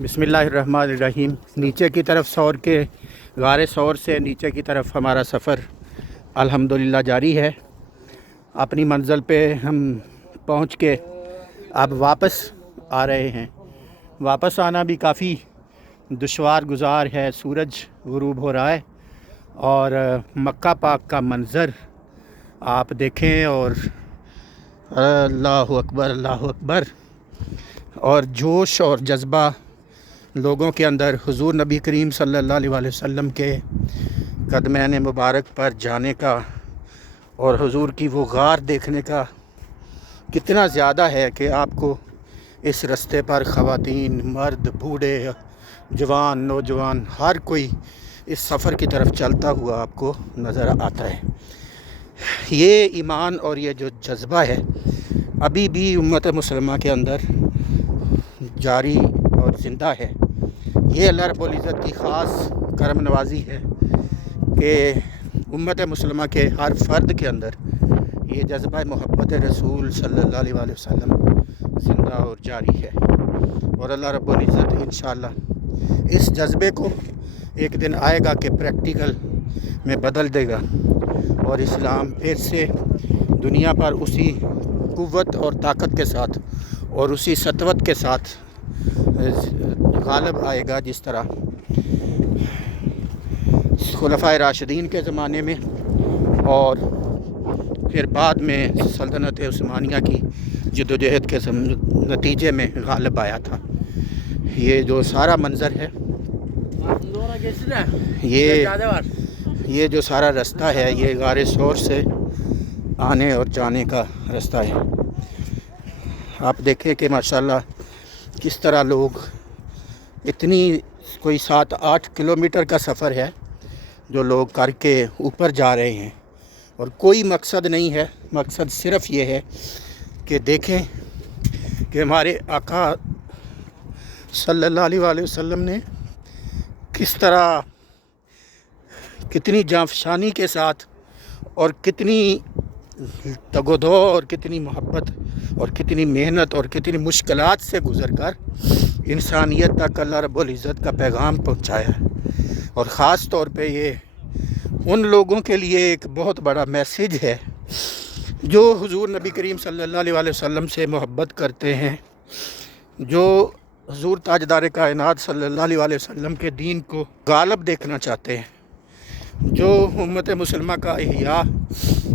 बिस्मिल्लाहिर्रहमानिर्रहीम। नीचे की तरफ सौर के गारे सौर से नीचे की तरफ हमारा सफ़र अल्हम्दुलिल्लाह जारी है। अपनी मंज़िल पे हम पहुंच के अब वापस आ रहे हैं। वापस आना भी काफ़ी दुश्वार गुज़ार है। सूरज गुरूब हो रहा है और मक्का पाक का मंज़र आप देखें और अल्लाहु अकबर अल्लाहु अकबर, और जोश और जज्बा लोगों के अंदर हुज़ूर नबी करीम सल्लल्लाहु अलैहि वसल्लम के कदमैन मुबारक पर जाने का और हुज़ूर की वो गार देखने का कितना ज़्यादा है कि आपको इस रास्ते पर ख़वातीन, मर्द, बूढ़े, जवान, नौजवान हर कोई इस सफ़र की तरफ चलता हुआ आपको नज़र आता है। ये ईमान और ये जो जज्बा है अभी भी उम्मत मुसलमा के अंदर जारी और ज़िंदा है। ये अल्लाह रब्बुल इज़्ज़त की ख़ास करम नवाज़ी है कि उम्मत मुसलमा के हर फ़र्द के अंदर ये जज्बा मोहब्बत रसूल सल्लल्लाहु अलैहि वसल्लम ज़िंदा और जारी है। और अल्लाह रब्बुल इज़्ज़त इंशाअल्लाह इस जज्बे को एक दिन आएगा कि प्रैक्टिकल में बदल देगा और इस्लाम फिर से दुनिया पर उसी क़ुव्वत और ताकत के साथ और उसी सतवत के साथ गालिब आएगा जिस तरह खुलफ़ाए राशिदीन के ज़माने में और फिर बाद में सल्तनत उस्मानिया की जद्दोजहद के नतीजे में गालिब आया था। ये जो सारा मंज़र है, ये जो सारा रास्ता है, ये गारे सौर से आने और जाने का रास्ता है। आप देखें कि माशाल्लाह किस तरह लोग इतनी कोई 7-8 किलोमीटर का सफ़र है जो लोग करके ऊपर जा रहे हैं और कोई मकसद नहीं है। मकसद सिर्फ़ ये है कि देखें कि हमारे आका सल्लल्लाहु अलैहि वसल्लम ने किस तरह कितनी जांफशानी के साथ और कितनी तगोदो और कितनी मोहब्बत और कितनी मेहनत और कितनी मुश्किलात से गुज़र कर इंसानियत तक अल्लाह रब्बुल इज़्ज़त का पैगाम पहुँचाया है। और ख़ास तौर पे ये उन लोगों के लिए एक बहुत बड़ा मैसेज है जो हुज़ूर नबी करीम सल्लल्लाहु अलैहि वसल्लम से मोहब्बत करते हैं, जो हुज़ूर ताजदार कायनात सल्लल्लाहु अलैहि वसल्लम के दीन को गालिब देखना चाहते हैं, जो उम्मत मुसलमा का इह्या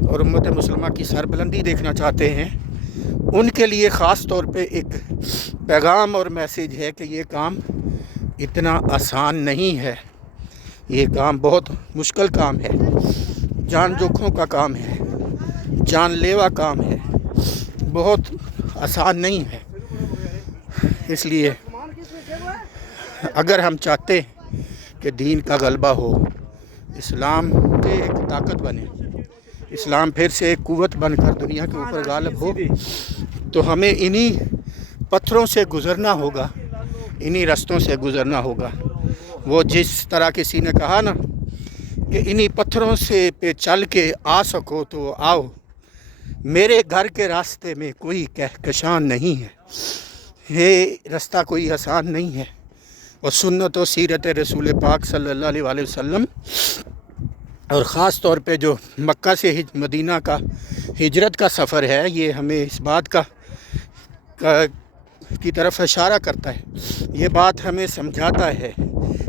और उम्मत मुसलमा की सरबुलंदी देखना चाहते हैं। उनके लिए ख़ास तौर पे एक पैगाम और मैसेज है कि ये काम इतना आसान नहीं है। ये काम बहुत मुश्किल काम है, जान जोखों का काम है, जानलेवा काम है, बहुत आसान नहीं है। इसलिए अगर हम चाहते हैं कि दीन का गलबा हो, इस्लाम से एक ताकत बने, इस्लाम फिर से एक क़ुव्वत बनकर दुनिया के ऊपर गालिब हो, तो हमें इन्हीं पत्थरों से गुज़रना होगा, इन्हीं रास्तों से गुज़रना होगा। वो जिस तरह किसी ने कहा ना कि इन्हीं पत्थरों से पे चल के आ सको तो आओ, मेरे घर के रास्ते में कोई कहकशान नहीं है। ये रास्ता कोई आसान नहीं है। और सुन्नत और सीरत रसूल पाक सल्लल्लाहु अलैहि वसल्लम और ख़ास तौर पे जो मक्का से मदीना का हिजरत का सफ़र है, ये हमें इस बात की तरफ इशारा करता है। ये बात हमें समझाता है,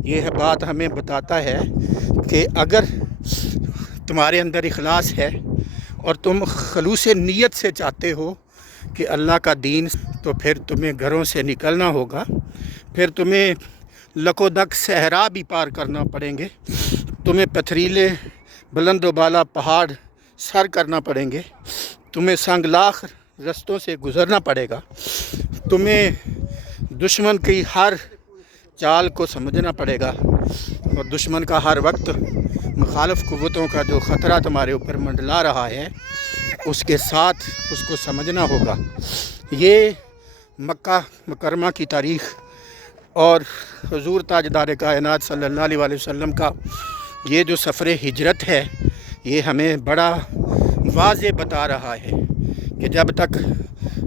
ये बात हमें बताता है कि अगर तुम्हारे अंदर इखलास है और तुम खलूस नीयत से चाहते हो कि अल्लाह का दीन, तो फिर तुम्हें घरों से निकलना होगा, फिर तुम्हें लकोदक सहरा भी पार करना पड़ेंगे, तुम्हें पथरीले बुलंद बाला पहाड़ सर करना पड़ेंगे, तुम्हें संगलाख रास्तों से गुज़रना पड़ेगा, तुम्हें दुश्मन की हर चाल को समझना पड़ेगा और दुश्मन का हर वक्त मुखालिफ क़ुव्वतों का जो ख़तरा तुम्हारे ऊपर मंडला रहा है उसके साथ उसको समझना होगा। ये मक्का मुकरमा की तारीख़ और हुज़ूर ताजदार कायनात सल्लल्लाहु अलैहि वसल्लम का ये जो सफ़र हिजरत है, ये हमें बड़ा वाज़े बता रहा है कि जब तक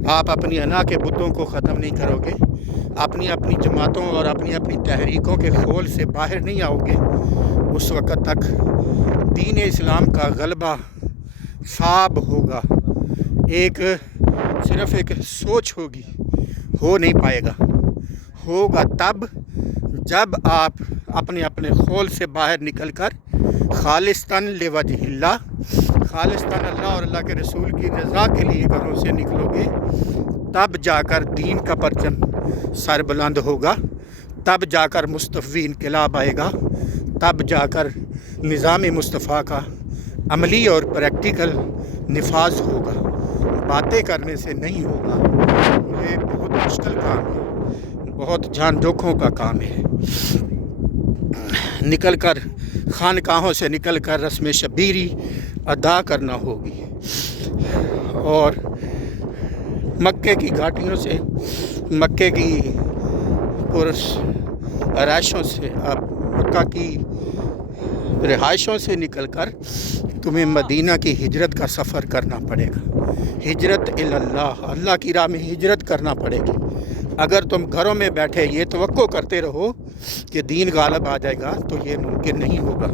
आप अपनी अना के बुतों को ख़त्म नहीं करोगे, اپنی اپنی جماعتوں اور اپنی اپنی تحریکوں کے خول سے باہر نہیں آؤ گے، اس وقت تک دین اسلام کا غلبہ صعب ہوگا، صرف ایک سوچ ہوگی، ہو نہیں پائے گا۔ ہوگا تب جب آپ اپنے اپنے خول سے باہر نکل کر خالصتاً لوجہ اللہ، خالصتاً اللہ اور اللہ کے رسول کی رضا کے لیے گھروں سے نکلو گے، تب جا کر دین کا پرچم سر بلند ہوگا، تب جا کر مصطفی انقلاب آئے گا، تب جا کر نظام مصطفیٰ کا عملی اور پریکٹیکل نفاذ ہوگا، باتیں کرنے سے نہیں ہوگا۔ یہ بہت مشکل کام ہے، بہت جان جوکھوں کا کام ہے۔ نکل کر خانقاہوں سے نکل کر رسم شبیری ادا کرنا ہوگی، اور مکے کی گھاٹیوں سے، مکے کی رہائشوں سے، مکہ کی رہائشوں سے نکل کر تمہیں مدینہ کی ہجرت کا سفر کرنا پڑے گا۔ ہجرت اللہ، اللہ کی راہ میں ہجرت کرنا پڑے گی۔ اگر تم گھروں میں بیٹھے یہ توقع کرتے رہو کہ دین غالب آ جائے گا تو یہ ممکن نہیں ہوگا۔